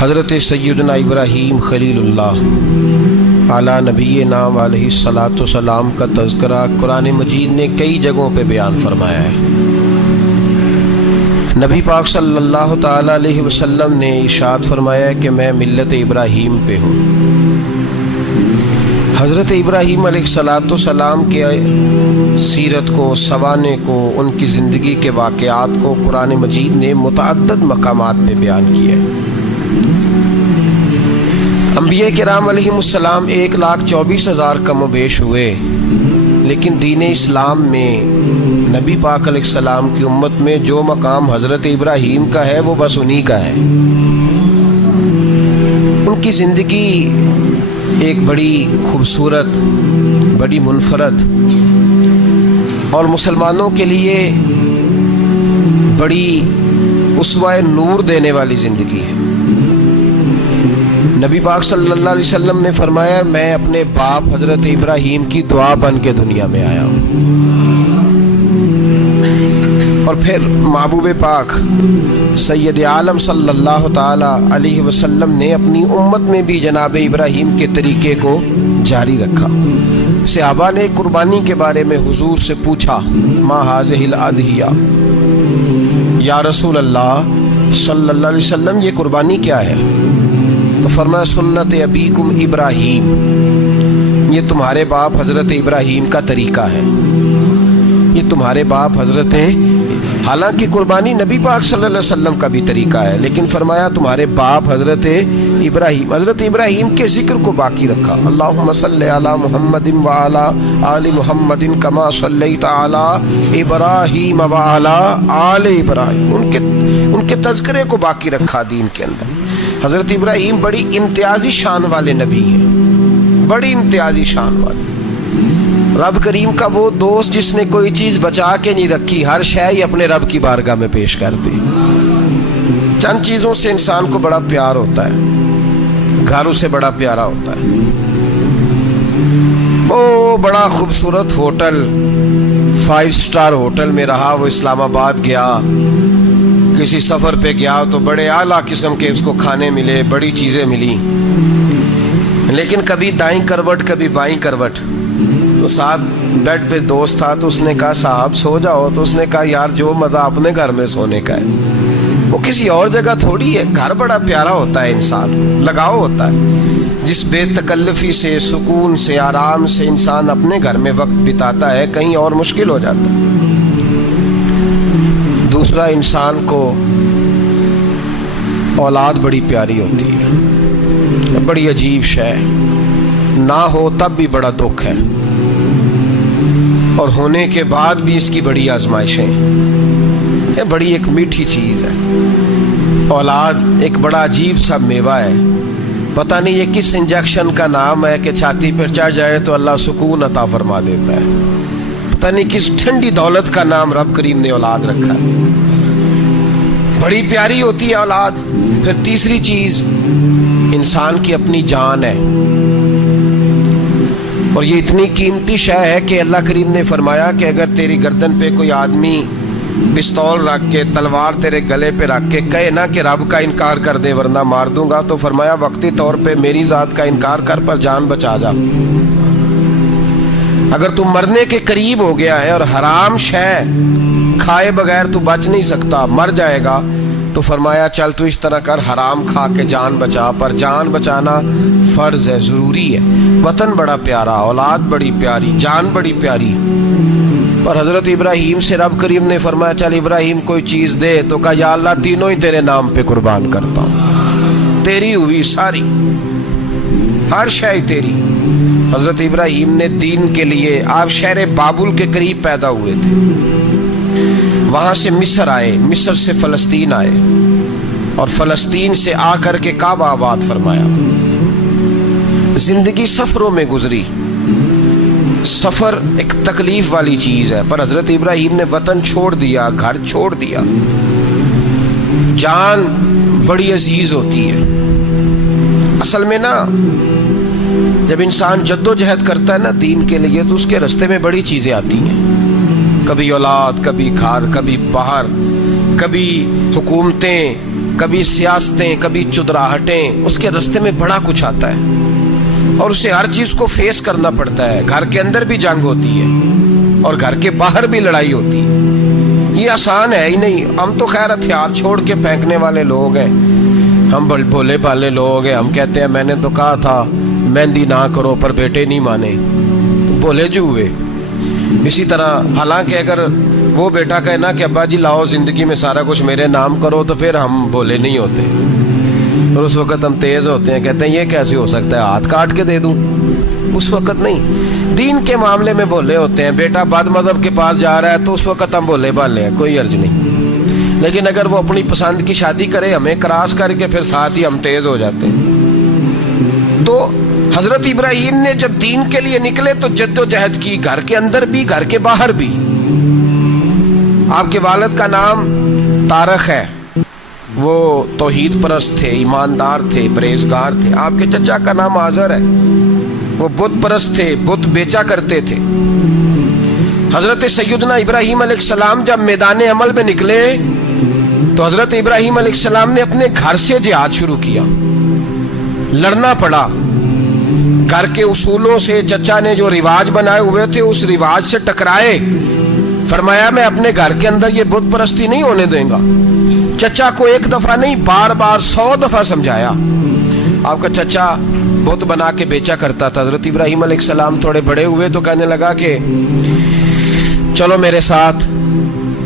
حضرت سیدنا ابراہیم خلیلullah علی نبینا علیہ الصلوۃ والسلام کا تذکرہ قرآن مجید نے کئی جگہوں پہ بیان فرمایا ہے۔ نبی پاک صلی اللہ تعالی علیہ وسلم نے ارشاد فرمایا ہے کہ میں ملت ابراہیم پہ ہوں۔ حضرت ابراہیم علیہ الصلوۃ والسلام کے سیرت کو، سوانح کو، ان کی زندگی کے واقعات کو قرآن مجید نے متعدد مقامات پہ بیان کیا ہے۔ انبیاء کرام علیہم السلام 1,24,000 کم و بیش ہوئے، لیکن دین اسلام میں نبی پاک علیہ السلام کی امت میں جو مقام حضرت ابراہیم کا ہے وہ بس انہی کا ہے۔ ان کی زندگی ایک بڑی خوبصورت، بڑی منفرد اور مسلمانوں کے لیے بڑی اسوہ نور دینے والی زندگی ہے۔ نبی پاک صلی اللہ علیہ وسلم نے فرمایا میں اپنے باپ حضرت ابراہیم کی دعا بن کے دنیا میں آیا ہوں۔ اور پھر محبوب پاک سید عالم صلی اللہ تعالی علیہ وسلم نے اپنی امت میں بھی جناب ابراہیم کے طریقے کو جاری رکھا۔ صحابہ نے قربانی کے بارے میں حضور سے پوچھا ما ہذہ الاضحیہ، یا رسول اللہ صلی اللہ علیہ وسلم یہ قربانی کیا ہے؟ تو فرمایا سنت ابیکم ابراہیم، یہ تمہارے باپ حضرت ابراہیم کا طریقہ ہے، یہ تمہارے باپ حضرت، حالانکہ قربانی نبی پاک صلی اللہ علیہ وسلم کا بھی طریقہ ہے، لیکن فرمایا تمہارے باپ حضرت ابراہیم، حضرت ابراہیم کے ذکر کو باقی رکھا۔ اللہم صلی علی محمد وعلی آل محمد کما صلیت علی ابراہیم وعلی آل ابراہیم، ان کے تذکرے کو باقی رکھا دین کے اندر۔ حضرت ابراہیم بڑی امتیازی شان والے نبی ہیں، بڑی امتیازی شان والے۔ رب کریم کا وہ دوست جس نے کوئی چیز بچا کے نہیں رکھی، ہر شے ہی اپنے رب کی بارگاہ میں پیش کر دی۔ چند چیزوں سے انسان کو بڑا پیار ہوتا ہے، گھر اسے بڑا پیارا ہوتا ہے۔ وہ بڑا خوبصورت ہوٹل، 5 اسٹار ہوٹل میں رہا، وہ اسلام آباد گیا، کسی سفر پہ گیا تو بڑے اعلیٰ قسم کے اس کو کھانے ملے، بڑی چیزیں ملی، لیکن کبھی دائیں کروٹ کبھی بائیں کروٹ۔ تو ساتھ بیڈ پہ دوست تھا تو اس نے کہا صاحب سو جاؤ، تو اس نے کہا یار جو مزہ اپنے گھر میں سونے کا ہے وہ کسی اور جگہ تھوڑی ہے۔ گھر بڑا پیارا ہوتا ہے، انسان لگاؤ ہوتا ہے، جس بے تکلفی سے، سکون سے، آرام سے انسان اپنے گھر میں وقت بتاتا ہے، کہیں اور مشکل ہو جاتا ہے۔ دوسرا، انسان کو اولاد بڑی پیاری ہوتی ہے، بڑی عجیب شے، نہ ہو تب بھی بڑا دکھ ہے، اور ہونے کے بعد بھی اس کی بڑی آزمائشیں، یہ بڑی ایک میٹھی چیز ہے۔ اولاد ایک بڑا عجیب سا میوہ ہے، پتہ نہیں یہ کس انجیکشن کا نام ہے کہ چھاتی پر چڑھ جائے تو اللہ سکون عطا فرما دیتا ہے، پتہ نہیں کس ٹھنڈی دولت کا نام رب کریم نے اولاد رکھا ہے، بڑی پیاری ہوتی ہے اولاد۔ پھر تیسری چیز انسان کی اپنی جان ہے، اور یہ اتنی قیمتی شے ہے کہ اللہ کریم نے فرمایا کہ اگر تیری گردن پہ کوئی آدمی پستول رکھ کے، تلوار تیرے گلے پہ رکھ کے کہے نا کہ رب کا انکار کر دے ورنہ مار دوں گا، تو فرمایا وقتی طور پہ میری ذات کا انکار کر پر جان بچا جا۔ اگر تو مرنے کے قریب ہو گیا ہے اور حرام شے کھائے بغیر تو بچ نہیں سکتا، مر جائے گا، تو فرمایا چل تو اس طرح کر، حرام کھا کے جان بچا، پر جان بچانا فرض ہے، ضروری ہے۔ وطن بڑا پیارا، اولاد بڑی پیاری، جان بڑی پیاری، پر حضرت ابراہیم سے رب کریم نے فرمایا چل ابراہیم کوئی چیز دے، تو کہا یا اللہ تینوں ہی تیرے نام پہ قربان کرتا ہوں، تیری ہوئی ساری، ہر شے تیری۔ حضرت ابراہیم نے دین کے لیے، آپ شہر بابل کے قریب پیدا ہوئے تھے، وہاں سے مصر آئے، مصر سے فلسطین آئے، اور فلسطین سے آ کر کے کعبہ آباد فرمایا۔ زندگی سفروں میں گزری، سفر ایک تکلیف والی چیز ہے، پر حضرت ابراہیم نے وطن چھوڑ دیا، گھر چھوڑ دیا۔ جان بڑی عزیز ہوتی ہے اصل میں نا، جب انسان جد و جہد کرتا ہے نا دین کے لیے تو اس کے رستے میں بڑی چیزیں آتی ہیں، کبھی اولاد، کبھی گھر، کبھی باہر، کبھی حکومتیں، کبھی سیاستیں، کبھی چدراہٹیں، اس کے راستے میں بڑا کچھ آتا ہے اور اسے ہر چیز کو فیس کرنا پڑتا ہے. گھر کے اندر بھی جنگ ہوتی ہے اور گھر کے باہر بھی لڑائی ہوتی ہے. یہ آسان ہے ہی نہیں. ہم تو خیر ہتھیار چھوڑ کے پھینکنے والے لوگ ہیں، ہم بھولے بھالے لوگ ہیں. ہم کہتے ہیں میں نے تو کہا تھا مہندی نہ کرو، پر بیٹے نہیں مانے تو بھولے جو ہوئے. اسی طرح حالانکہ اگر وہ بیٹا کہے نا کہ ابا جی لاؤ زندگی میں سارا کچھ میرے نام کرو، تو پھر ہم بھولے نہیں ہوتے اور اس وقت ہم تیز ہوتے ہیں، کہتے ہیں یہ کیسے ہو سکتا ہے، ہاتھ کاٹ کے دے دوں. اس وقت نہیں. دین کے معاملے میں بھولے ہوتے ہیں. بیٹا بد مذہب کے پاس جا رہا ہے تو اس وقت ہم بھولے بھالے ہیں، کوئی عرض نہیں. لیکن اگر وہ اپنی پسند کی شادی کرے ہمیں کراس کر کے، پھر ساتھ ہی ہم تیز ہو جاتے ہیں. تو حضرت ابراہیم نے جب دین کے لیے نکلے تو جد و جہد کی، گھر کے اندر بھی گھر کے باہر بھی. آپ کے والد کا نام طارق ہے، وہ توحید پرست تھے، ایماندار تھے، پرہیزگار تھے. آپ کے چچا کا نام آزر ہے، وہ بت پرست تھے، بت بیچا کرتے تھے. حضرت سیدنا ابراہیم علیہ السلام جب میدان عمل میں نکلے تو حضرت ابراہیم علیہ السلام نے اپنے گھر سے جہاد شروع کیا. لڑنا پڑا. گھر کے اصولوں سے چچا نے جو رواج بنائے ہوئے تھے اس رواج سے ٹکرائے. فرمایا میں اپنے گھر کے اندر یہ بت پرستی نہیں ہونے دیں گا. چچا کو ایک دفعہ نہیں بار بار 100 دفعہ سمجھایا. آپ کا چچا بت بنا کے بیچا کرتا تھا. حضرت ابراہیم علیہ السلام تھوڑے بڑے ہوئے تو کہنے لگا کہ چلو میرے ساتھ،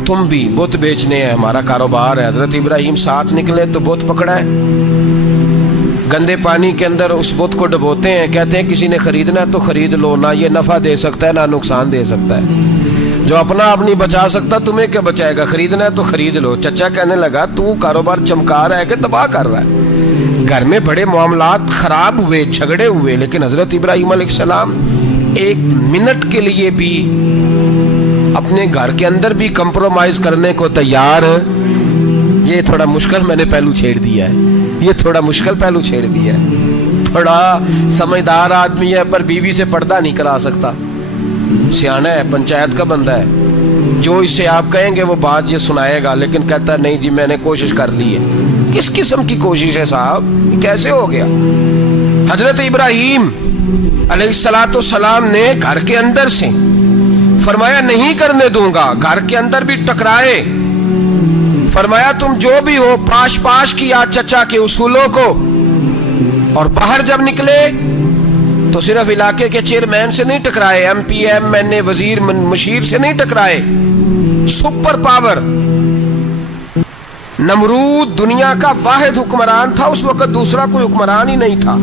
تم بھی بت بیچنے ہیں، ہمارا کاروبار ہے. حضرت ابراہیم ساتھ نکلے تو بت پکڑا ہے. گندے پانی کے اندر اس بت کو ڈبوتے ہیں، کہتے ہیں کسی نے خریدنا ہے تو خرید لو، نہ یہ نفع دے سکتا ہے نہ نقصان دے سکتا ہے. جو اپنا آپ نہیں بچا سکتا تمہیں کیا بچائے گا، خریدنا ہے تو خرید لو. چچا کہنے لگا تو کاروبار چمکا رہا ہے کہ تباہ کر رہا ہے. گھر میں بڑے معاملات خراب ہوئے، جھگڑے ہوئے، لیکن حضرت ابراہیم علیہ السلام ایک منٹ کے لیے بھی اپنے گھر کے اندر بھی کمپرومائز کرنے کو تیار. یہ تھوڑا مشکل میں نے پہلو چھیڑ دیا ہے، یہ تھوڑا مشکل پہلو چھیڑ دیا ہے. تھوڑا سمجھدار آدمی ہے پر بیوی سے پردہ نہیں کرا سکتا. سیانا ہے، پنچایت کا بندہ ہے، جو اس سے آپ کہیں گے وہ بات یہ سنائے گا، لیکن کہتا ہے نہیں جی میں نے کوشش کر لی ہے. کس قسم کی کوشش ہے صاحب، یہ کیسے ہو گیا؟ حضرت ابراہیم علیہ السلام نے گھر کے اندر سے فرمایا نہیں کرنے دوں گا. گھر کے اندر بھی ٹکرائے. فرمایا تم جو بھی ہو پاش پاش کیا چچا کے اصولوں کو. اور باہر جب نکلے تو صرف علاقے کے چیئرمین سے نہیں ٹکرائے، ایم پی ایم این اے وزیر مشیر سے نہیں ٹکرائے. سپر پاور نمرود دنیا کا واحد حکمران تھا اس وقت، دوسرا کوئی حکمران ہی نہیں تھا.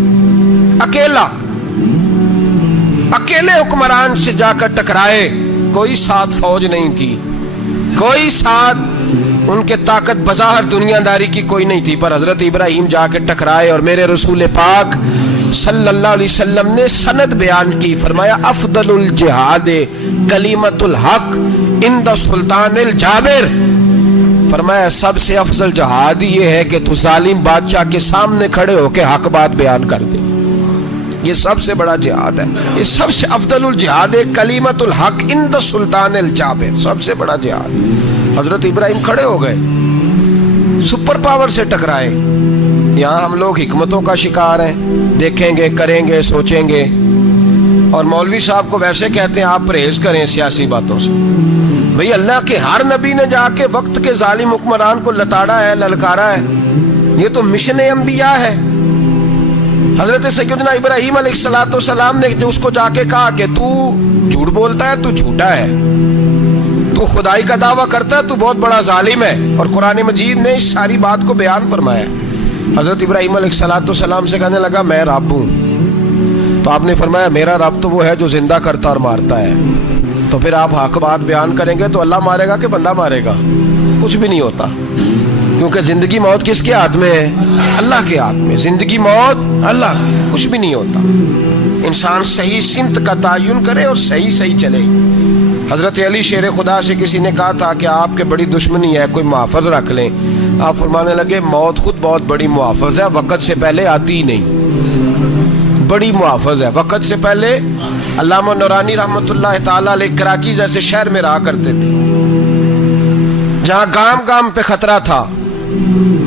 اکیلے حکمران سے جا کر ٹکرائے. کوئی ساتھ فوج نہیں تھی، کوئی ساتھ ان کے طاقت بظاہر دنیا داری کی کوئی نہیں تھی، پر حضرت ابراہیم جا کے ٹکرائے. اور میرے رسول پاک صلی اللہ علیہ وسلم نے سند بیان کی. فرمایا افضل الجہاد کلمۃ الحق عند سلطان الجابر. فرمایا سب سے افضل جہاد یہ ہے کہ تو ظالم بادشاہ کے سامنے کھڑے ہو کے حق بات بیان کر دے. یہ سب سے بڑا جہاد ہے. یہ سب سے افضل الجہاد کلمۃ الحق عند سلطان الجابر، سب سے بڑا جہاد. حضرت ابراہیم کھڑے ہو گئے، سپر پاور سے ٹکرائے. یہاں ہم لوگ حکمتوں کا شکار ہیں، دیکھیں گے، کریں گے، سوچیں گے. اور مولوی صاحب کو ویسے کہتے ہیں آپ پرہیز کریں سیاسی باتوں سے. بھئی اللہ کے ہر نبی نے جا کے وقت کے ظالم حکمران کو لتاڑا ہے، للکارا ہے. یہ تو مشن انبیاء ہے. حضرت سیدنا ابراہیم علیہ السلام نے اس کو جا کے کہا کہ تو جھوٹ بولتا ہے، تو جھوٹا ہے، تو خدائی کا دعویٰ کرتا ہے، تو بہت بڑا ظالم ہے. اور قرآن مجید نے اس ساری بات کو بیان فرمایا. حضرت ابراہیم علیہ السلام سے کہنے لگا میں رب ہوں. تو آپ نے فرمایا میرا رب تو وہ ہے جو زندہ کرتا اور مارتا ہے. تو پھر آپ حق بات بیان کریں گے تو اللہ مارے گا کہ بندہ مارے گا؟ کچھ بھی نہیں ہوتا، کیونکہ زندگی موت کس کے ہاتھ میں ہے؟ اللہ کے ہاتھ میں. زندگی موت اللہ، کچھ بھی نہیں ہوتا. انسان صحیح سمت کا تعین کرے اور صحیح چلے. حضرت علی شیر خدا سے کسی نے کہا تھا کہ آپ کے بڑی دشمنی ہے، کوئی محافظ رکھ لیں. آپ فرمانے لگے موت خود بہت بڑی محافظ ہے، وقت سے پہلے آتی ہی نہیں. بڑی محافظ ہے وقت سے پہلے. علامہ نورانی رحمۃ اللہ تعالیٰ علیہ کراچی جیسے شہر میں رہا کرتے تھے جہاں گام گام پہ خطرہ تھا.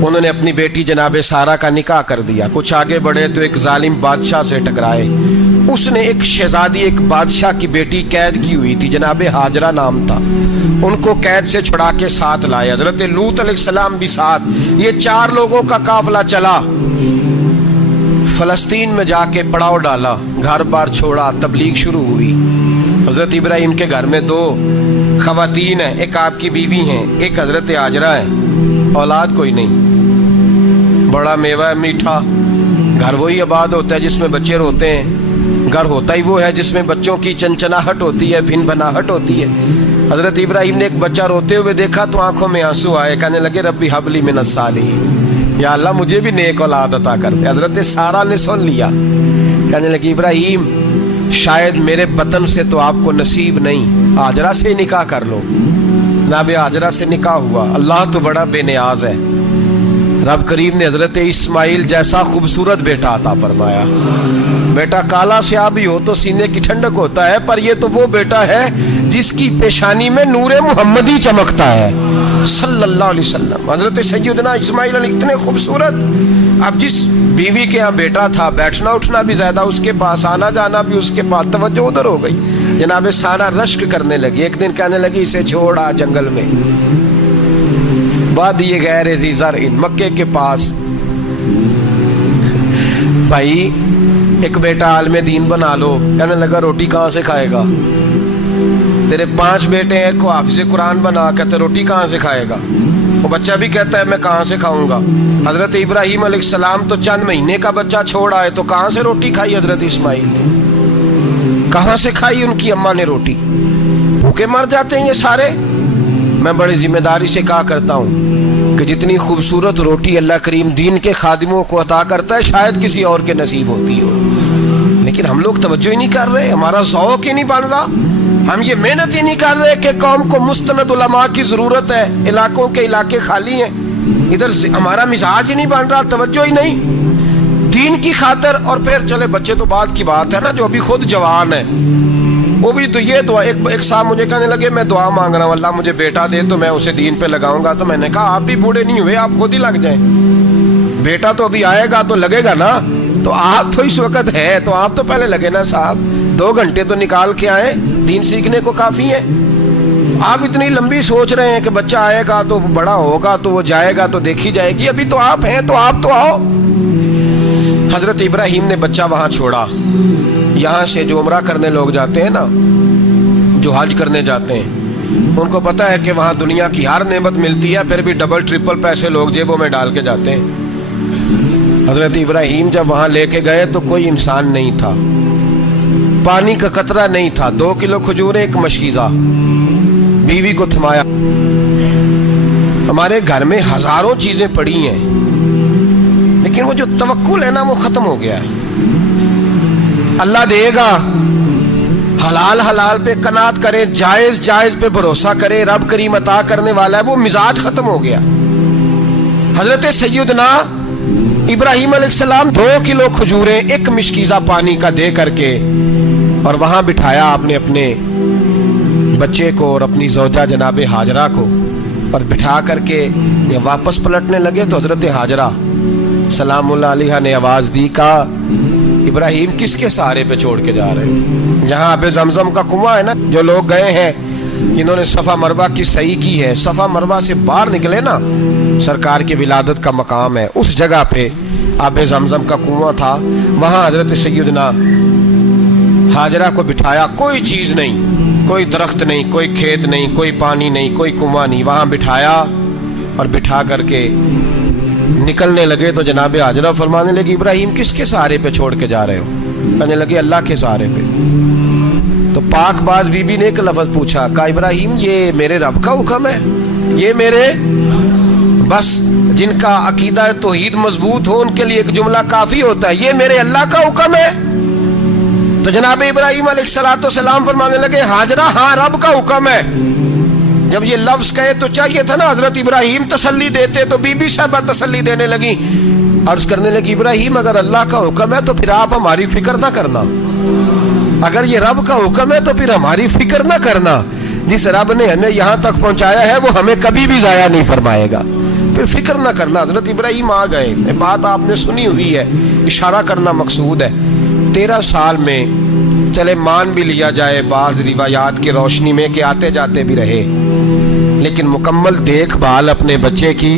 انہوں نے اپنی بیٹی جناب سارہ کا نکاح کر دیا. کچھ آگے بڑھے تو ایک ظالم بادشاہ سے ٹکرائے. اس نے ایک شہزادی, ایک بادشاہ کی بیٹی قید کی ہوئی تھی, جناب ہاجرہ نام تھا. ان کو قید سے چھڑا کے ساتھ لائے. حضرت لوط علیہ السلام بھی ساتھ. یہ 4 لوگوں کا قافلہ چلا. فلسطین میں جا کے پڑاؤ ڈالا, گھر بار چھوڑا, تبلیغ شروع ہوئی. حضرت ابراہیم کے گھر میں 2 خواتین ہیں, ایک آپ کی بیوی ہیں, ایک حضرت ہاجرہ ہے. اولاد کوئی نہیں. بڑا میوہ ہے میٹھا. گھر وہی آباد ہوتا ہے جس میں بچے روتے ہیں. گھر ہوتا ہی وہ ہے جس میں بچوں کی چنچناہٹ ہوتی ہے, بھن بھناہٹ ہوتی ہے. حضرت ابراہیم نے ایک بچہ روتے ہوئے دیکھا تو آنکھوں میں آنسو آئے. کہنے لگے ربی حب لی من الصالحین, یا اللہ مجھے بھی نیک اولاد عطا کر دے. حضرت سارہ نے سن لیا. کہنے لگی ابراہیم شاید میرے بطن سے تو آپ کو نصیب نہیں, ہاجرہ سے نکاح کر لو. جناب ہاجرہ سے نکاح ہوا. اللہ تو بڑا بے نیاز ہے. رب کریم نے حضرت اسماعیل جیسا خوبصورت بیٹا عطا فرمایا. بیٹا کالا سیاہ بھی ہو تو سینے کی ٹھنڈک ہوتا ہے, پر یہ تو وہ بیٹا ہے جس کی پیشانی میں نور محمدی چمکتا ہے صلی اللہ علیہ وسلم. حضرت سیدنا اسماعیل علیہ اتنے خوبصورت. اب جس بیوی کے یہاں بیٹا تھا, بیٹھنا اٹھنا بھی زیادہ اس کے پاس, آنا جانا بھی اس کے پاس, توجہ ادھر ہو گئی. جناب سارہ رشک کرنے لگی. ایک دن کہنے لگی اسے چھوڑا جنگل میں, وادی غیر ذی زرع, مکے کے پاس. بھائی ایک بیٹا عالم دین بنا لو. کہنے لگا روٹی کہاں سے کھائے گا؟ تیرے 5 بیٹے ہیں, کو حافظ قرآن بنا. کہتے روٹی کہاں سے کھائے گا؟ وہ بچہ بھی کہتا ہے میں کہاں سے کھاؤں گا. حضرت ابراہیم علیہ السلام تو چند مہینے کا بچہ چھوڑ آئے, تو کہاں سے روٹی کھائی حضرت اسماعیل نے؟ کہاں سے کھائی ان کی اماں نے روٹی؟ بھوکے مر جاتے ہیں یہ سارے. میں بڑی ذمہ داری سے کہا کرتا ہوں کہ جتنی خوبصورت روٹی اللہ کریم دین کے خادموں کو عطا کرتا ہے شاید کسی اور کے نصیب ہوتی ہو, لیکن ہم لوگ توجہ ہی نہیں کر رہے. ہمارا ذوق ہی نہیں بن رہا. ہم یہ محنت ہی نہیں کر رہے کہ قوم کو مستند علماء کی ضرورت ہے. علاقوں کے علاقے خالی ہیں, ادھر ہمارا مزاج ہی نہیں بن رہا, توجہ ہی نہیں دین کی خاطر. اور پھر چلے بچے تو بات کی بات ہے نا, جو ابھی خود جوان ہے وہ بھی تو یہ دعا. ایک صاحب مجھے کہنے لگے میں دعا مانگ رہا ہوں اللہ مجھے بیٹا دے تو میں اسے دین پہ لگاؤں گا. تو میں نے کہا آپ بھی بوڑھے نہیں ہوئے, آپ خود ہی لگ جائیں. بیٹا تو ابھی آئے گا تو لگے گا نا. تو آپ تو اس وقت ہے تو آپ تو پہلے لگے نا صاحب. 2 گھنٹے تو نکال کے آئے, دین سیکھنے کو کافی ہے. آپ اتنی لمبی سوچ رہے ہیں کہ بچہ آئے گا تو بڑا ہوگا تو وہ جائے گا تو دیکھی جائے گی. ابھی تو آپ ہیں تو آپ تو آؤ. حضرت ابراہیم نے بچہ وہاں چھوڑا. یہاں سے جو عمرہ کرنے لوگ جاتے ہیں نا, جو حج کرنے جاتے ہیں, ان کو پتہ ہے کہ وہاں دنیا کی ہر نعمت ملتی ہے, پھر بھی ڈبل ٹرپل پیسے لوگ جیبوں میں ڈال کے جاتے ہیں. حضرت ابراہیم جب وہاں لے کے گئے تو کوئی انسان نہیں تھا, پانی کا قطرہ نہیں تھا. 2 کلو کھجوریں, ایک مشکیزہ. بیوی کو تھمایا. ہمارے گھر میں ہزاروں چیزیں پڑی ہیں, لیکن وہ جو توکل ہے نا وہ ختم ہو گیا ہے. اللہ دے گا, حلال حلال پہ قناعت کرے, جائز جائز پہ بھروسہ کرے, رب کریم عطا کرنے والا ہے. وہ مزاج ختم ہو گیا. حضرت سیدنا ابراہیم علیہ السلام 2 کلو کھجوریں, ایک مشکیزہ پانی کا دے کر کے, اور وہاں بٹھایا آپ نے اپنے بچے کو اور اپنی زوجہ جناب ہاجرہ کو, اور بٹھا کر کے یہ واپس پلٹنے لگے تو حضرت ہاجرہ سلام اللہ علیہ نے آواز دی, کہا ابراہیم کس کے سہارے پہ چھوڑ کے جا رہے ہیں؟ جہاں آب زمزم کا کنواں ہے نا, جو لوگ گئے ہیں جنہوں نے صفا مروہ کی صحیح کی ہے, صفا مروہ سے باہر نکلے نا, سرکار کی ولادت کا مقام ہے, اس جگہ پہ آب زمزم کا کنواں تھا. وہاں حضرت سیدنا ہاجرہ کو بٹھایا. کوئی چیز نہیں, کوئی درخت نہیں, کوئی کھیت نہیں, کوئی پانی نہیں, کوئی کنواں نہیں. وہاں بٹھایا اور بٹھا کر کے نکلنے لگے تو جناب ہاجرہ فرمانے لگی ابراہیم کس کے سہارے پہ چھوڑ کے جا رہے ہو؟ کہنے لگے اللہ کے سہارے پہ. تو پاک باز بی بی نے ایک لفظ پوچھا, کہا ابراہیم یہ میرے رب کا حکم ہے, یہ میرے, بس جن کا عقیدہ توحید مضبوط ہو ان کے لیے ایک جملہ کافی ہوتا ہے, یہ میرے اللہ کا حکم ہے. تو جناب ابراہیم علیہ السلام فرمانے لگے ہاجرہ ہاں رب کا حکم ہے. جب یہ لفظ کہے تو چاہیے تھا نا حضرت ابراہیم تسلی دیتے, تو بی بی صاحبہ تسلی دینے لگی. عرض کرنے لگی ابراہیم اگر اللہ کا حکم ہے تو پھر آپ ہماری فکر نہ کرنا, اگر یہ رب کا حکم ہے تو پھر ہماری فکر نہ کرنا. جس رب نے ہمیں یہاں تک پہنچایا ہے وہ ہمیں کبھی بھی ضائع نہیں فرمائے گا. پھر فکر نہ کرنا، حضرت ابراہیم آ گئے، بات آپ نے سنی ہوئی ہے، اشارہ کرنا مقصود ہے۔ 13 سال میں چلے مان بھی لیا جائے بعض روایات کی روشنی میں کہ آتے جاتے بھی رہے، لیکن مکمل دیکھ بھال اپنے بچے کی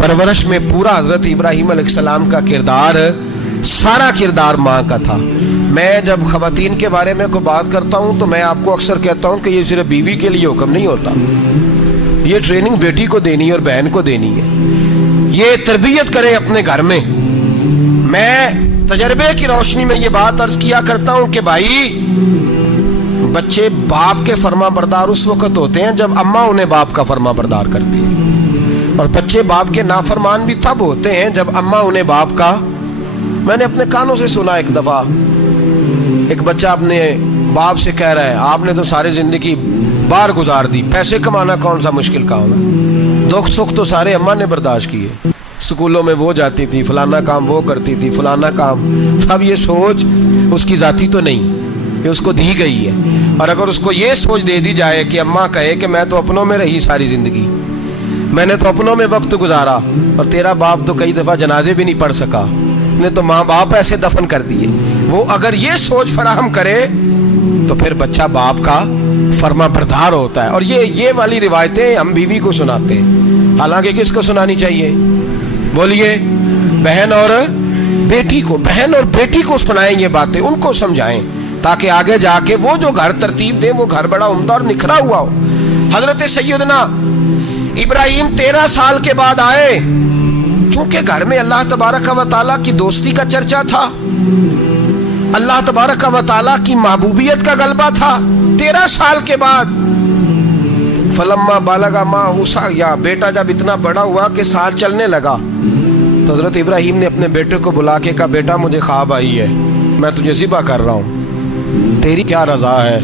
پرورش میں پورا حضرت ابراہیم علیہ السلام کا کردار، سارا کردار ماں کا تھا۔ میں جب خواتین کے بارے میں کوئی بات کرتا ہوں تو میں آپ کو اکثر کہتا ہوں کہ یہ صرف بیوی کے لیے حکم نہیں ہوتا، یہ ٹریننگ بیٹی کو دینی ہے اور بہن کو دینی ہے، یہ تربیت کرے اپنے گھر میں۔ میں تجربے کی روشنی میں یہ بات عرض کیا کرتا ہوں کہ بھائی بچے باپ کے فرما بردار اس وقت ہوتے ہیں جب اماں انہیں باپ کا فرما بردار کرتی ہے، اور بچے باپ کے نافرمان بھی تب ہوتے ہیں جب اماں انہیں باپ کا۔ میں نے اپنے کانوں سے سنا ایک دفعہ ایک بچہ اپنے باپ سے کہہ رہا ہے آپ نے تو ساری زندگی باہر گزار دی، پیسے کمانا کون سا مشکل کام ہے، دکھ سکھ تو سارے اماں نے برداشت کیے، سکولوں میں وہ جاتی تھی، فلانا کام وہ کرتی تھی، فلانا کام۔ اب یہ سوچ اس کی ذاتی تو نہیں، یہ اس کو دی گئی ہے، اور اگر اس کو یہ سوچ دے دی جائے کہ اماں کہے کہ میں تو اپنوں میں رہی ساری زندگی، میں نے تو اپنوں میں وقت گزارا، اور تیرا باپ تو کئی دفعہ جنازے بھی نہیں پڑھ سکا، اس نے تو ماں باپ ایسے دفن کر دیے، وہ اگر یہ سوچ فراہم کرے تو پھر بچہ باپ کا فرما بردار ہوتا ہے۔ اور یہ والی روایتیں ہم بیوی کو سناتے ہیں، حالانکہ کس کو سنانی چاہیے؟ بولیے، بہن اور بیٹی کو۔ بہن اور بیٹی کو سنائیں یہ باتیں، ان کو سمجھائیں، تاکہ آگے جا کے وہ جو گھر ترتیب دیں وہ گھر بڑا عمدہ اور نکھرا ہوا ہو۔ حضرت سیدنا ابراہیم 13 سال کے بعد آئے، چونکہ گھر میں اللہ تبارک و تعالیٰ کی دوستی کا چرچا تھا، اللہ تبارک و تعالیٰ کی محبوبیت کا غلبہ تھا۔ 13 سال کے بعد فلما بالغ معہ السعی، بیٹا جب اتنا بڑا ہوا کہ سال چلنے لگا تو حضرت ابراہیم نے اپنے بیٹے کو بلا کے کہا بیٹا مجھے خواب آئی ہے، میں تجھے ذبح کر رہا ہوں، تیری کیا رضا ہے؟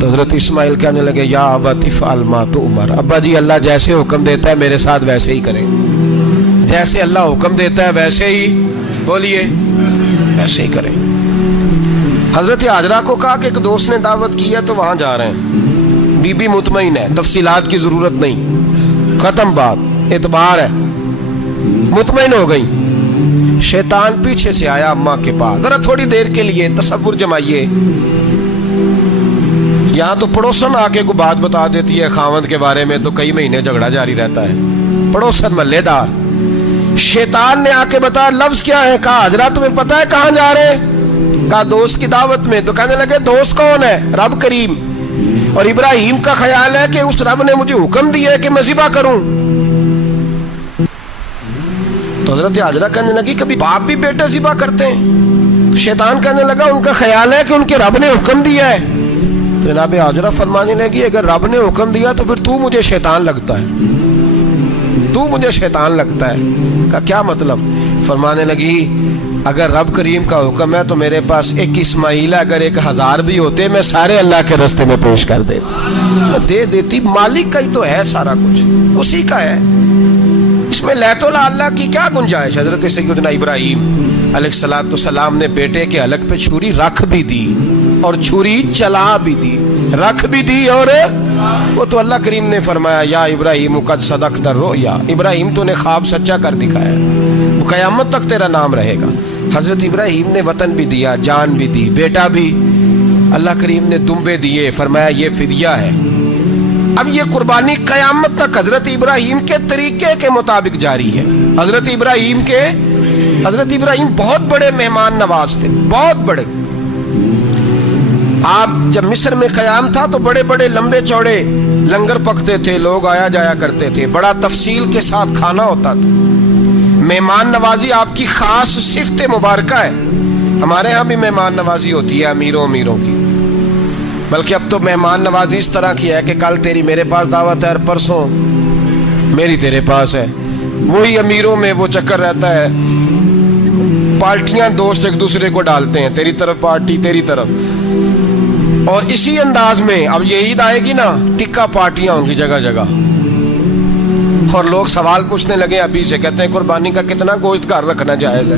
تو حضرت اسماعیل کہنے لگے یا ابت افعل ما تؤمر، ابا جی اللہ جیسے حکم دیتا ہے میرے ساتھ ویسے ہی کریں، جیسے اللہ حکم دیتا ہے ویسے ہی، بولیے، ویسے ہی کریں۔ حضرت حاجرہ کو کہا کہ ایک دوست نے دعوت کی ہے تو وہاں جا رہے ہیں، بی بی مطمئن ہے، تفصیلات کی ضرورت نہیں، ختم بات، اعتبار ہے، مطمئن ہو گئی۔ شیطان پیچھے سے آیا اماں کے پاس، ذرا تھوڑی دیر کے لیے تصور جمائیے، یہاں تو پڑوسن آ کے کوئی بات بتا دیتی ہے خاوند کے بارے میں تو کئی مہینے جھگڑا جاری رہتا ہے، پڑوسن محلے دار۔ شیطان نے آ کے بتایا لفظ کیا ہے؟ کہا حاجرہ تمہیں پتہ ہے کہاں جا رہے ہیں؟ کہا دوست کی دعوت میں۔ تو کہنے لگے دوست کون ہے؟ رب کریم، اور ابراہیم کا خیال ہے کہ اس رب نے مجھے حکم دیا ہے کہ میں ذبح کروں۔ تو حضرت حاجرہ کہنے لگی کبھی باپ بھی بیٹا ذبح کرتے ہیں؟ تو شیطان کہنے لگا ان کا خیال ہے کہ ان کے رب نے حکم دیا ہے۔ تو جناب حاجرہ فرمانے لگی اگر رب نے حکم دیا تو پھر تو مجھے شیطان لگتا ہے، تو مجھے شیطان لگتا ہے۔ کہا کیا مطلب؟ فرمانے لگی اگر رب کریم کا حکم ہے تو میرے پاس ایک اسماعیل ہے، اگر 1000 بھی ہوتے میں سارے اللہ کے راستے میں پیش کر دے دیتی، مالک کا ہی تو ہے سارا کچھ، اسی کا ہے، اس میں لیت اللہ کی کیا گنجائش؟ حضرت سیدنا ابراہیم علیہ السلام نے بیٹے کے حلق پہ چھری رکھ بھی دی اور چھری چلا بھی دی، رکھ بھی دی، اور وہ تو اللہ کریم نے فرمایا یا ابراہیم قد صدقت الرؤیا، ابراہیم تو نے خواب سچا کر دکھایا، وہ قیامت تک تیرا نام رہے گا۔ حضرت ابراہیم نے وطن بھی دیا، جان بھی دی، بیٹا بھی، اللہ کریم نے دمبے دیے، فرمایا یہ فدیہ ہے۔ اب یہ قربانی قیامت تک حضرت ابراہیم کے طریقے کے مطابق جاری ہے۔ حضرت ابراہیم بہت بڑے مہمان نواز تھے، بہت بڑے۔ آپ جب مصر میں قیام تھا تو بڑے بڑے لمبے چوڑے لنگر پکتے تھے، لوگ آیا جایا کرتے تھے، بڑا تفصیل کے ساتھ کھانا ہوتا تھا۔ مہمان نوازی آپ کی خاص صفت مبارکہ ہے۔ ہمارے ہاں بھی مہمان نوازی ہوتی ہے امیروں کی، بلکہ اب تو مہمان نوازی اس طرح کی ہے کہ کل تیری میرے پاس دعوت ہے اور پرسوں میری تیرے پاس ہے، وہی امیروں میں وہ چکر رہتا ہے، پارٹیاں دوست ایک دوسرے کو ڈالتے ہیں، تیری طرف پارٹی تیری طرف، اور اسی انداز میں اب یہ عید آئے گی نا، ٹکا پارٹیاں ہوں گی جگہ جگہ، اور لوگ سوال پوچھنے لگے ابھی سے، کہتے ہیں قربانی کا کتنا گوشت گھر رکھنا جائز ہے؟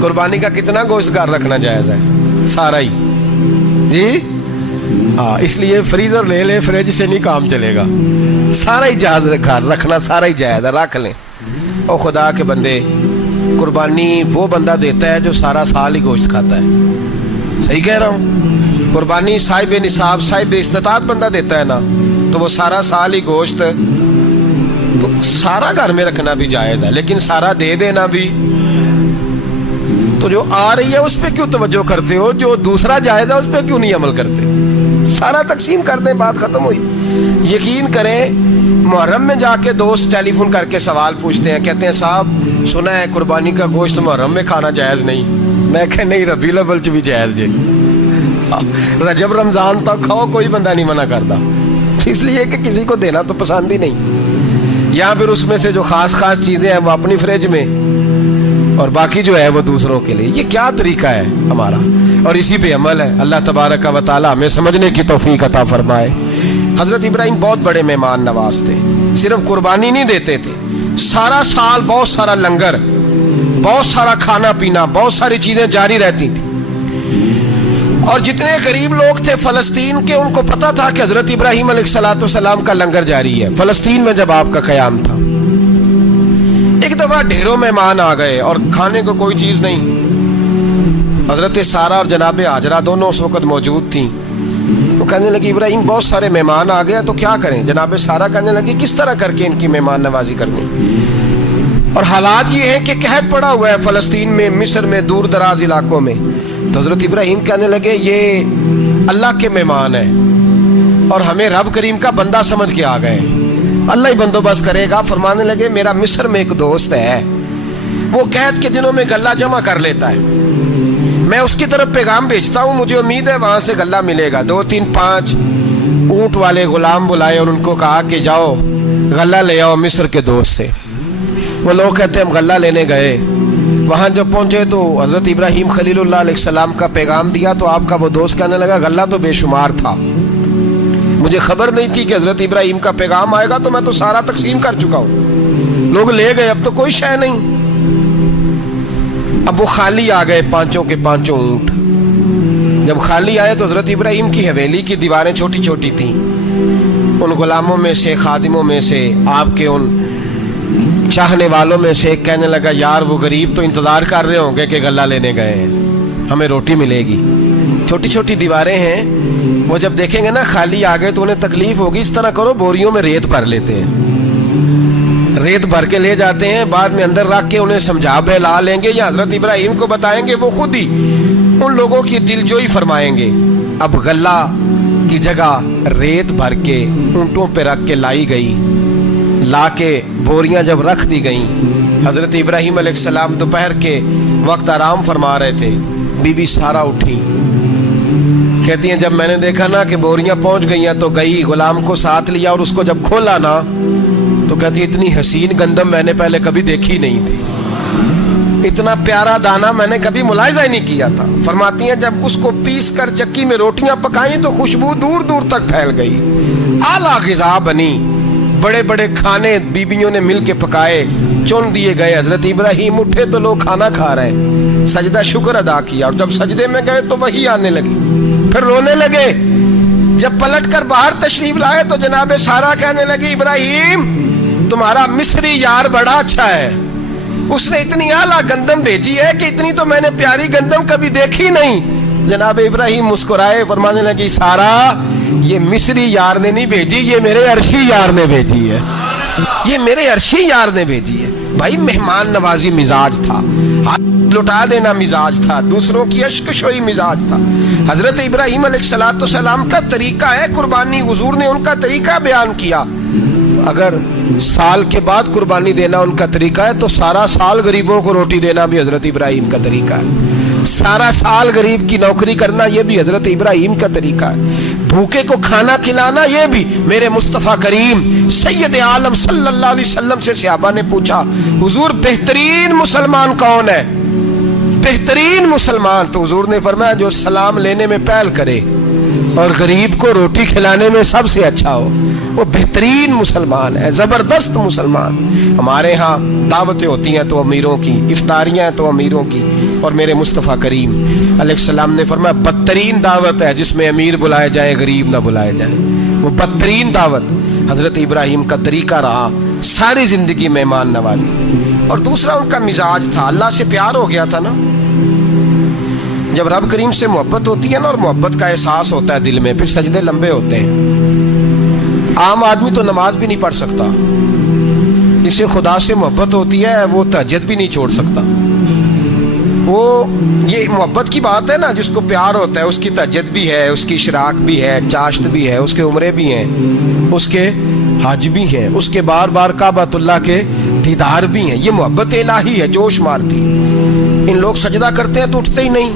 قربانی کا کتنا گوشت گھر رکھنا جائز ہے؟ سارا ہی جی ہاں اس لیے فریزر لے لے, فریج سے نہیں کام چلے گا. سارا ہی جہاز رکھنا سارا ہی جائز ہے, رکھ لیں. اور خدا کے بندے, قربانی وہ بندہ دیتا ہے جو سارا سال ہی گوشت کھاتا ہے. صحیح کہہ رہا ہوں؟ قربانی صاحب نصاب, صاحب استطاعت بندہ دیتا ہے نا, تو وہ سارا سال ہی گوشت, تو سارا گھر میں رکھنا بھی جائز ہے, لیکن سارا دے دینا بھی. تو جو آ رہی ہے اس پہ کیوں توجہ کرتے ہو, جو دوسرا جائز ہے اس پہ کیوں نہیں عمل کرتے؟ سارا تقسیم کر دیں, بات ختم ہوئی. یقین کریں, محرم میں جا کے دوست ٹیلی فون کر کے سوال پوچھتے ہیں, کہتے ہیں صاحب سنا ہے قربانی کا گوشت محرم میں کھانا جائز نہیں. میں کہ نہیں, ربیع الاول چ بھی جائز جی, رجب رمضان تک کھاؤ, کوئی بندہ نہیں منع کرتا. اس لیے کہ کسی کو دینا تو پسند ہی نہیں. یا پھر اس میں سے جو خاص خاص چیزیں ہیں وہ اپنی فریج میں, اور باقی جو ہے وہ دوسروں کے لیے. یہ کیا طریقہ ہے ہمارا؟ اور اسی پہ عمل ہے. اللہ تبارک و تعالی ہمیں سمجھنے کی توفیق عطا فرمائے. حضرت ابراہیم بہت بڑے مہمان نواز تھے. صرف قربانی نہیں دیتے تھے, سارا سال بہت سارا لنگر, بہت سارا کھانا پینا, بہت ساری چیزیں جاری رہتی تھی. اور جتنے غریب لوگ تھے فلسطین کے, ان کو پتا تھا کہ حضرت ابراہیم علیہ السلام کا لنگر جاری ہے. فلسطین میں جب آپ کا قیام تھا, ایک دفعہ ڈھیروں مہمان آ گئے اور کھانے کو کوئی چیز نہیں. حضرت سارہ اور جناب ہاجرہ دونوں اس وقت موجود تھیں. وہ کہنے لگی ابراہیم بہت سارے مہمان آ گئے تو کیا کریں؟ جناب سارہ کہنے لگی کس طرح کر کے ان کی مہمان نوازی کرنی. اور حالات یہ ہیں کہ قحط پڑا ہوا ہے فلسطین میں, مصر میں, دور دراز علاقوں میں. تو حضرت ابراہیم کہنے لگے یہ اللہ کے مہمان ہیں اور ہمیں رب کریم کا بندہ سمجھ کے آ گئے, اللہ ہی بندوبست کرے گا. فرمانے لگے میرا مصر میں ایک دوست ہے, وہ قحط کے دنوں میں غلہ جمع کر لیتا ہے, میں اس کی طرف پیغام بھیجتا ہوں, مجھے امید ہے وہاں سے غلہ ملے گا. 2-3-5 اونٹ والے غلام بلائے اور ان کو کہا کہ جاؤ غلہ لے آؤ مصر کے دوست سے. وہ لوگ کہتے ہیں ہم غلہ لینے گئے, وہاں جب پہنچے تو حضرت ابراہیم خلیل اللہ علیہ السلام کا پیغام دیا تو آپ کا وہ دوست کہنے لگا غلہ تو بے شمار تھا, مجھے خبر نہیں تھی کہ حضرت ابراہیم کا پیغام آئے گا, تو میں تو سارا تقسیم کر چکا ہوں. لوگ لے گئے, اب تو کوئی شے نہیں. اب وہ خالی آ گئے 5 کے 5 اونٹ. جب خالی آئے تو حضرت ابراہیم کی حویلی کی دیواریں چھوٹی چھوٹی تھیں. ان غلاموں میں سے, خادموں میں سے, آپ کے ان چاہنے والوں میں سے کہنے لگا یار وہ غریب تو انتظار کر رہے ہوں گے کہ غلہ لینے گئے ہیں, ہمیں روٹی ملے گی. چھوٹی چھوٹی دیواریں ہیں, وہ جب دیکھیں گے نا خالی آ گئے تو انہیں تکلیف ہوگی. اس طرح کرو بوریوں میں ریت بھر لیتے ہیں, ریت بھر کے لے جاتے ہیں, بعد میں اندر رکھ کے انہیں سمجھا بہلا لیں گے یا حضرت ابراہیم کو بتائیں گے, وہ خود ہی ان لوگوں کی دلجوئی فرمائیں گے. اب غلہ کی جگہ ریت بھر کے اونٹوں پہ رکھ کے لائی گئی. لا کے بوریاں جب رکھ دی گئیں, حضرت ابراہیم علیہ السلام دوپہر کے وقت آرام فرما رہے تھے. بی بی سارہ اٹھی, کہتی ہیں جب میں نے دیکھا نا کہ بوریاں پہنچ گئی ہیں تو گئی, غلام کو ساتھ لیا اور اس کو جب کھولا نا تو کہتی اتنی حسین گندم میں نے پہلے کبھی دیکھی نہیں تھی, اتنا پیارا دانا میں نے کبھی ملاحظہ ہی نہیں کیا تھا. فرماتی ہیں جب اس کو پیس کر چکی میں روٹیاں پکائیں تو خوشبو دور دور تک پھیل گئی. اعلیٰ غذا بنی, بڑے بڑے کھانے بیویوں نے مل کے پکائے, چن دیے گئے. حضرت ابراہیم اٹھے تو لوگ کھانا کھا رہے ہیں, سجدہ شکر ادا کیا, اور جب سجدے میں گئے تو وحی آنے لگی, پھر رونے لگے. جب پلٹ کر باہر تشریف لائے تو جناب سارہ کہنے لگی ابراہیم تمہارا مصری یار بڑا اچھا ہے, اس نے اتنی اعلیٰ گندم بھیجی ہے کہ اتنی تو میں نے پیاری گندم کبھی دیکھی نہیں. جناب ابراہیم مسکرائے, فرمانے لگی سارہ یہ مصری یار نے نہیں بھیجی, یہ میرے عرشی یار نے بھیجی ہے, یہ میرے عرشی یار نے بھیجی ہے. بھائی مہمان نوازی مزاج تھا, لٹا دینا مزاج تھا, دوسروں کی اشک شوئی مزاج تھا. حضرت ابراہیم علیہ السلام کا طریقہ ہے قربانی, حضور نے ان کا طریقہ بیان کیا. اگر سال کے بعد قربانی دینا ان کا طریقہ ہے تو سارا سال غریبوں کو روٹی دینا بھی حضرت ابراہیم کا طریقہ ہے. سارا سال غریب کی نوکری کرنا یہ بھی حضرت ابراہیم کا طریقہ ہے. بھوکے کو کھانا کھلانا یہ بھی. میرے مصطفیٰ کریم سید عالم صلی اللہ علیہ وسلم سے صحابہ نے پوچھا حضور بہترین مسلمان کون ہے, بہترین مسلمان؟ تو حضور نے فرمایا جو سلام لینے میں پہل کرے اور غریب کو روٹی کھلانے میں سب سے اچھا ہو، وہ بہترین مسلمان ہے، زبردست مسلمان۔ ہمارے ہاں دعوتیں ہوتی ہیں تو امیروں کی، افطاریاں ہیں تو امیروں کی، اور میرے مصطفیٰ کریم علیہ السلام نے فرمایا بدترین دعوت ہے جس میں امیر بلائے جائیں غریب نہ بلائے جائیں، وہ بدترین دعوت۔ حضرت ابراہیم کا طریقہ رہا ساری زندگی مہمان نوازی، اور دوسرا ان کا مزاج تھا، اللہ سے پیار ہو گیا تھا نا۔ جب رب کریم سے محبت ہوتی ہے نا، اور محبت کا احساس ہوتا ہے دل میں، پھر سجدے لمبے ہوتے ہیں۔ عام آدمی تو نماز بھی نہیں پڑھ سکتا، جسے خدا سے محبت ہوتی ہے وہ تہجد بھی نہیں چھوڑ سکتا۔ وہ یہ محبت کی بات ہے نا، جس کو پیار ہوتا ہے اس کی تہجد بھی ہے، اس کی اشراق بھی ہے، چاشت بھی ہے، اس کے عمرے بھی ہیں، اس کے حج بھی ہیں، اس کے بار بار کعبۃ اللہ کے دیدار بھی ہیں۔ یہ محبت الہی ہے، جوش مارتی۔ ان لوگ سجدہ کرتے ہیں تو اٹھتے ہی نہیں،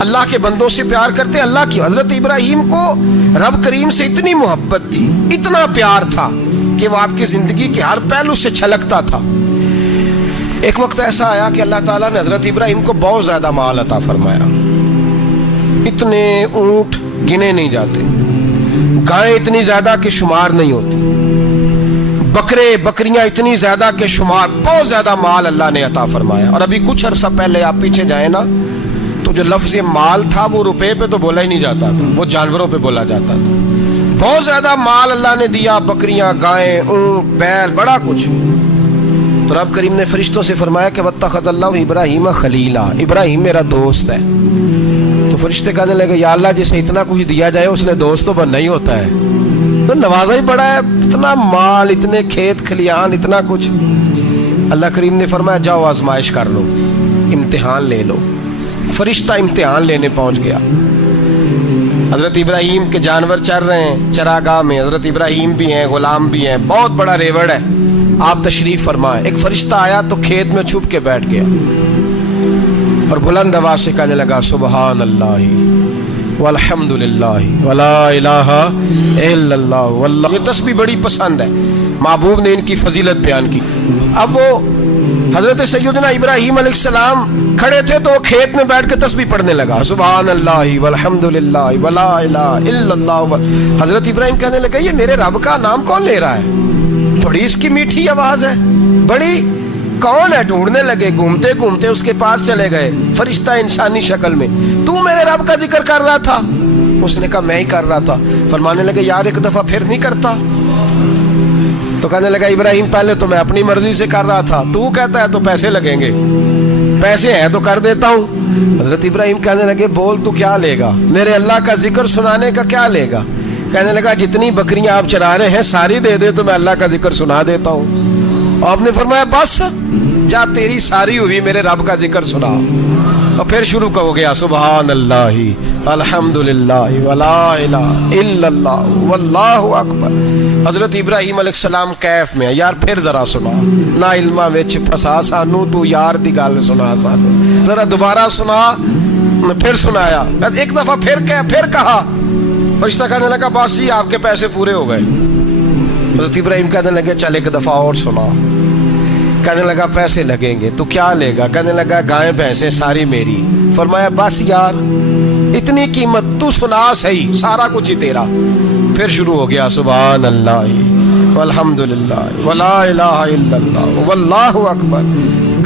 اللہ کے بندوں سے پیار کرتے ہیں اللہ کی۔ حضرت ابراہیم کو رب کریم سے اتنی محبت تھی، اتنا پیار تھا کہ وہ آپ کی زندگی کے ہر پہلو سے چھلکتا تھا۔ ایک وقت ایسا آیا کہ اللہ تعالیٰ نے حضرت ابراہیم کو بہت زیادہ مال عطا فرمایا، اتنے اونٹ گنے نہیں جاتے، گائیں اتنی زیادہ کہ شمار نہیں ہوتی، بکرے بکریاں اتنی زیادہ کہ شمار، بہت زیادہ مال اللہ نے عطا فرمایا۔ اور ابھی کچھ عرصہ پہلے آپ پیچھے جائیں نا تو جو لفظ مال تھا وہ روپے پہ تو بولا ہی نہیں جاتا تھا، وہ جانوروں پہ بولا جاتا تھا۔ بہت زیادہ مال اللہ نے دیا، بکریاں، گائیں، اونٹ، بیل، بڑا کچھ۔ تو رب کریم نے فرشتوں سے فرمایا کہ واتخذ اللہ ابراہیم خلیلا، ابراہیم میرا دوست ہے۔ تو فرشتے کہنے لگے یا اللہ جسے اتنا کچھ دیا جائے اس نے دوست تو بننا ہی ہوتا ہے، تو نوازا ہی پڑا ہے، اتنا مال، اتنے کھیت کھلیان، اتنا کچھ۔ اللہ کریم نے فرمایا جاؤ آزمائش کر لو، امتحان لے لو۔ فرشتہ امتحان لینے پہنچ گیا۔ حضرت ابراہیم کے جانور چر رہے ہیں چراگاہ میں، حضرت ابراہیم بھی ہیں، غلام بھی ہیں، بہت بڑا ریوڑ ہے۔ آپ تشریف فرمائیں۔ ایک فرشتہ آیا تو کھیت میں چھپ کے بیٹھ گیا اور بلند آواز سے کہنے لگا سبحان اللہ والحمد للہ ولا الہ الا اللہ واللہ۔ یہ تسبیح بڑی پسند ہے، محبوب نے ان کی فضیلت بیان کی۔ اب وہ حضرت سیدنا ابراہیم علیہ السلام کھڑے تھے تو وہ کھیت میں بیٹھ کے تسبیح پڑھنے لگا سبحان اللہ والحمد للہ ولا الہ الا اللہ۔ حضرت ابراہیم کہنے لگے یہ میرے رب کا نام کون لے رہا ہے؟ بڑی اس کی میٹھی آواز ہے، بڑی، کون ہے؟ ڈھونڈنے لگے، گھومتے گھومتے اس کے پاس چلے گئے، فرشتہ انسانی شکل میں۔ تو میرے رب کا ذکر کر رہا تھا؟ اس نے کہا میں ہی کر رہا تھا۔ فرمانے لگے یار ایک دفعہ پھر نہیں کرتا؟ تو کہنے لگا ابراہیم پہلے تو میں اپنی مرضی سے کر رہا تھا، تو کہتا ہے تو پیسے لگیں گے، پیسے ہیں تو کر دیتا ہوں۔ حضرت ابراہیم کہنے لگے بول تو کیا لے گا؟ میرے اللہ کا ذکر سنانے کا کیا لے گا؟ کہنے لگا جتنی بکریاں آپ چرا رہے ہیں ساری دے دے تو میں اللہ کا ذکر سنا دیتا ہوں۔ اور آپ نے فرمایا بس جا تیری ساری ہوئی، میرے رب کا ذکر سنا۔ اور پھر شروع ہو گیا سبحان اللہ الحمدللہ ولا الہ الا اللہ واللہ اکبر۔ حضرت ابراہیم علیہ السلام کیف میں یار پھر ذرا سنا، نا علما وچ پھسا سانو، تو یار دی گل سنا سانو، ذرا دوبارہ سنا۔ پھر سنایا، ایک دفعہ پھر کہا، فرشتہ کہنے لگا بس جی آپ کے پیسے پورے ہو گئے۔ حضرت ابراہیم کہنے لگے چل ایک دفعہ اور سنا۔ کہنے لگا پیسے لگیں گے، تو کیا لے گا؟ کہنے لگا گائیں بھینسیں ساری میری۔ فرمایا بس یار اتنی قیمت، تو سنا صحیح، سارا کچھ ہی تیرا۔ پھر شروع ہو گیا سبحان اللہ والحمدللہ ولا الہ الا اللہ واللہ اکبر۔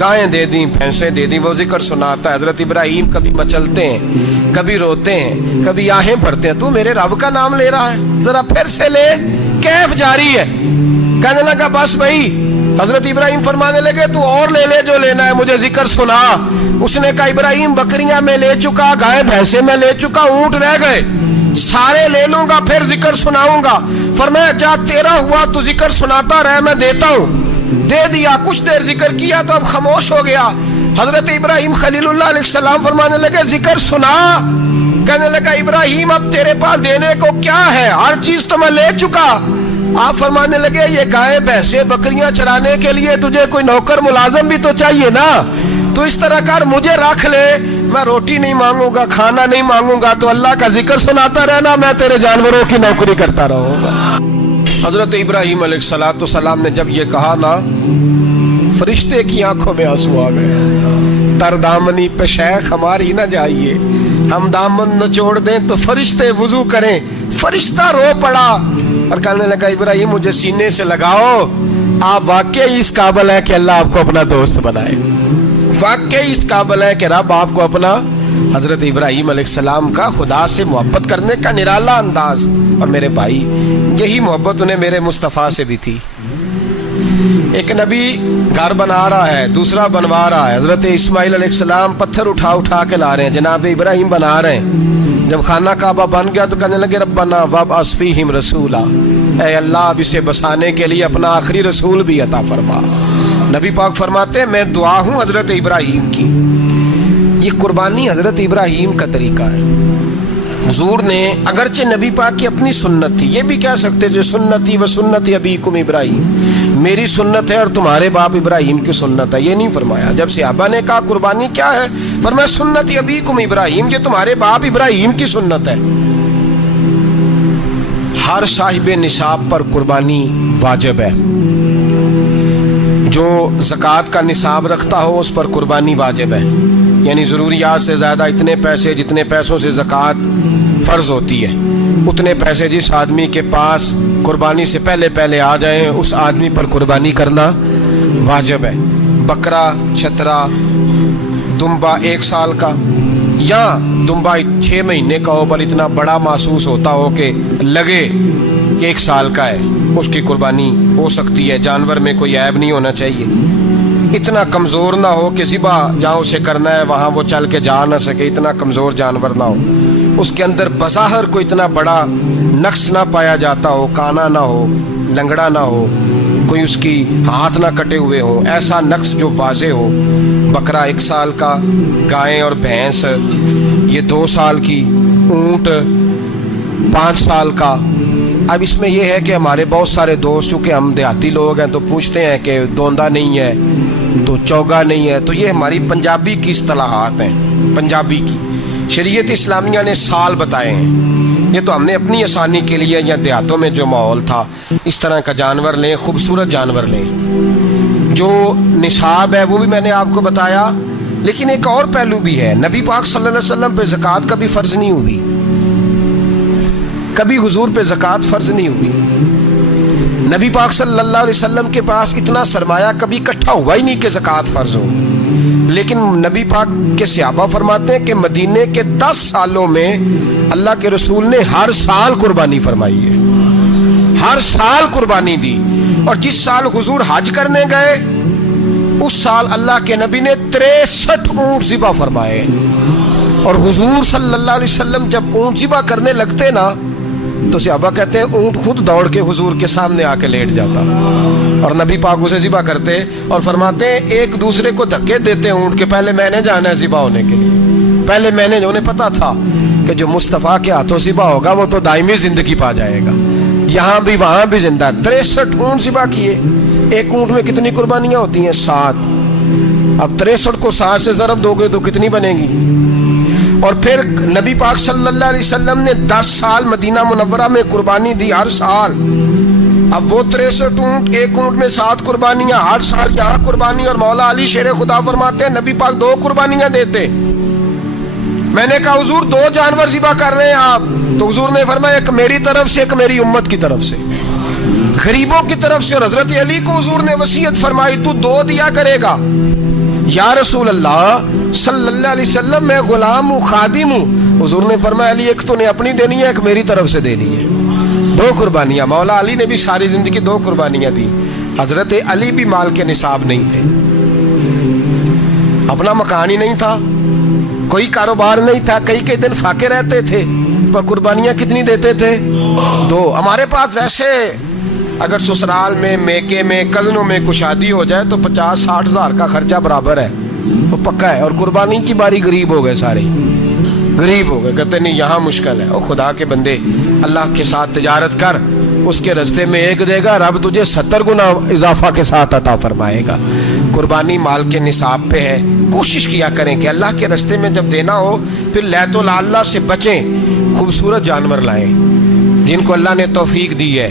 گائیں دے دیں، بھینسیں دے دیں، وہ ذکر سناتا ہے۔ حضرت ابراہیم کبھی مچلتے ہیں، کبھی روتے ہیں، کبھی آہیں بھرتے ہیں، تو میرے رب کا نام لے رہا ہے، ذرا پھر سے لے۔ کیف جاری ہے۔ کہنے لگا بس بھائی۔ حضرت ابراہیم فرمانے لگے تو اور لے لے جو لینا ہے، مجھے ذکر سنا۔ اس نے کہا ابراہیم بکریاں میں لے چکا، گائے بھینسیں میں لے چکا، اونٹ رہ گئے، سارے لے لوں گا پھر ذکر سناؤں گا۔ فرمایا جا تیرا ہوا تو ذکر سناتا رہ، میں دیتا ہوں۔ دے دیا، کچھ دیر ذکر کیا تو اب خاموش ہو گیا۔ حضرت ابراہیم خلیل اللہ علیہ السلام فرمانے لگے ذکر سنا۔ کہنے لگا ابراہیم اب تیرے پاس دینے کو کیا ہے؟ ہر چیز تو میں لے چکا۔ آپ فرمانے لگے یہ گائے بھینسیں بکریاں چرانے کے لیے تجھے کوئی نوکر ملازم بھی تو چاہیے نا، تو اس طرح کر مجھے رکھ لے، میں روٹی نہیں مانگوں گا، کھانا نہیں مانگوں گا، تو اللہ کا ذکر سناتا رہنا، میں تیرے جانوروں کی نوکری کرتا رہوں گا۔ حضرت ابراہیم علیہ السلام نے جب یہ کہا نا، فرشتے کی آنکھوں میں آنسو آ گئے۔ تر دامنی پہ شیخ ہماری نہ جائیے، ہم دامن نچوڑ دیں تو فرشتے وضو کریں فرشتہ رو پڑا اور کہنے لگا ابراہیم مجھے سینے سے لگاؤ، آپ واقعی اس قابل ہے کہ اللہ آپ کو اپنا دوست بنائے، واقعی اس قابل ہے کہ رب آپ کو اپنا۔ حضرت ابراہیم علیہ السلام کا خدا سے محبت کرنے کا نرالا انداز، اور میرے بھائی یہی محبت انہیں میرے مصطفیٰ سے بھی تھی۔ ایک نبی گھر بنا رہا ہے، دوسرا بنوا رہا ہے، حضرت اسماعیل علیہ السلام پتھر اٹھا اٹھا کے لا رہے ہیں، جناب ابراہیم بنا رہے ہیں۔ جب خانہ کعبہ بن گیا تو کہنے لگے ربنا وابعث فیہم رسولا، اے اللہ اب اسے بسانے کے لیے اپنا آخری رسول بھی عطا فرما۔ نبی پاک فرماتے ہیں میں دعا ہوں حضرت ابراہیم کی۔ یہ قربانی حضرت ابراہیم کا طریقہ ہے۔ حضور نے اگرچہ نبی پاک کی اپنی سنت تھی، یہ بھی کہہ سکتے جو سنتی و سنتی ابیکم ابراہیم، میری سنت ہے اور تمہارے باپ ابراہیم کی سنت ہے، یہ نہیں فرمایا۔ جب صحابہ نے کہا قربانی کیا ہے، فرمایا سنتی ابیکم ابراہیم، یہ تمہارے باپ ابراہیم کی سنت ہے۔ ہر صاحب نصاب پر قربانی واجب ہے، جو زکوٰۃ کا نصاب رکھتا ہو اس پر قربانی واجب ہے، یعنی ضروریات سے زیادہ اتنے پیسے، جتنے پیسوں سے زکوٰۃ فرض ہوتی ہے اتنے پیسے جس آدمی کے پاس قربانی سے پہلے پہلے آ جائیں اس آدمی پر قربانی کرنا واجب ہے۔ بکرا، چھترا، دمبا 1 سال کا یا دمبا 6 مہینے کا ہو پر اتنا بڑا محسوس ہوتا ہو کہ لگے کہ 1 سال کا ہے، اس کی قربانی ہو سکتی ہے۔ جانور میں کوئی عیب نہیں ہونا چاہیے، اتنا کمزور نہ ہو کہ ذبح جہاں اسے کرنا ہے وہاں وہ چل کے جا نہ سکے، اتنا کمزور جانور نہ ہو، اس کے اندر بظاہر کوئی اتنا بڑا نقص نہ پایا جاتا ہو، کانا نہ ہو، لنگڑا نہ ہو، کوئی اس کی ہاتھ نہ کٹے ہوئے ہوں، ایسا نقص جو واضح ہو۔ بکرا 1 سال کا، گائیں اور بھینس یہ 2 سال کی، اونٹ 5 سال کا۔ اب اس میں یہ ہے کہ ہمارے بہت سارے دوست چونکہ ہم دیہاتی لوگ ہیں تو پوچھتے ہیں کہ دوندا نہیں ہے تو چوگا نہیں ہے، تو یہ ہماری پنجابی کی اصطلاحات ہیں، پنجابی کی۔ شریعت اسلامیہ نے سال بتائے ہیں، یہ تو ہم نے اپنی آسانی کے لیے، یا دیہاتوں میں جو ماحول تھا اس طرح کا جانور لیں، خوبصورت جانور لیں۔ جو نصاب ہے وہ بھی میں نے آپ کو بتایا، لیکن ایک اور پہلو بھی ہے، نبی پاک صلی اللہ علیہ وسلم پہ زکوٰۃ کبھی فرض نہیں ہوئی، کبھی حضور پہ زکوٰۃ فرض نہیں ہوئی۔ نبی پاک صلی اللہ علیہ وسلم کے پاس اتنا سرمایہ کبھی اکٹھا ہوا ہی نہیں کہ زکوٰۃ فرض ہو، لیکن نبی پاک کے صحابہ فرماتے ہیں کہ مدینے کے 10 سالوں میں اللہ کے رسول نے ہر سال قربانی فرمائی ہے، ہر سال قربانی دی، اور جس سال حضور حج کرنے گئے اس سال اللہ کے نبی نے 63 اونٹ ذبح فرمائے، اور حضور صلی اللہ علیہ وسلم جب اونٹ ذبح کرنے لگتے نا تو صحابہ کہتے ہیں اونٹ خود دوڑ کے حضور کے سامنے آ کے لیٹ جاتا، اور نبی پاک اسے ذبح کرتے اور فرماتے ہیں ایک دوسرے کو دھکے دیتے اونٹ کے، پہلے میں نے جانا ہے ذبح ہونے کے لیے، پہلے میں نے، انہیں پتا تھا کہ جو مصطفیٰ کے ہاتھوں ذبح ہوگا وہ تو دائمی زندگی پا جائے گا، یہاں بھی وہاں بھی زندہ۔ 63 اونٹ ذبح کیے، ایک اونٹ میں کتنی قربانیاں ہوتی ہیں؟ 7۔ اب 63 کو 7 سے ضرب دو گے تو کتنی بنے گی؟ اور پھر نبی پاک صلی اللہ علیہ وسلم نے 10 سال مدینہ منورہ میں قربانی دی، ہر سال۔ اب وہ 63 اونٹ، ایک اونٹ میں 7 قربانیاں، ہر سال یہاں قربانی، اور مولا علی شیر خدا فرماتے ہیں نبی پاک 2 قربانیاں دیتے۔ میں نے کہا حضور 2 جانور ذبح کر رہے ہیں آپ، تو حضور نے فرمایا ایک میری طرف سے، ایک میری امت کی طرف سے، غریبوں کی طرف سے۔ اور حضرت علی کو حضور نے وصیت فرمائی تو 2 دیا کرے گا۔ یا رسول اللہ صلی اللہ علیہ وسلم میں غلام ہوں، خادم ہوں۔ حضور نے فرمایا علی ایک تو نے اپنی دینی ہے، ایک میری طرف سے دینی ہے۔ 2 قربانیاں۔ مولا علی نے بھی ساری زندگی 2 قربانیاں دی۔ حضرت علی بھی مال کے نصاب نہیں تھے، اپنا مکان ہی نہیں تھا، کوئی کاروبار نہیں تھا، کئی دن فاقے رہتے تھے، پر قربانیاں کتنی دیتے تھے؟ 2۔ ہمارے پاس ویسے اگر سسرال میں، میکے میں، کزنوں میں کچھ شادی ہو جائے تو 50-60 ہزار کا خرچہ برابر ہے، وہ پکا ہے، اور قربانی کی باری غریب ہو گئے، سارے غریب ہو گئے، کہتے نہیں یہاں مشکل ہے۔ اور خدا کے بندے اللہ کے ساتھ تجارت کر، اس کے رستے میں 1 دے گا، رب تجھے 70 گنا اضافہ کے ساتھ عطا فرمائے گا۔ قربانی مال کے نصاب پہ ہے، کوشش کیا کریں کہ اللہ کے رستے میں جب دینا ہو پھر لیت اللہ سے بچیں، خوبصورت جانور لائیں جن کو اللہ نے توفیق دی ہے۔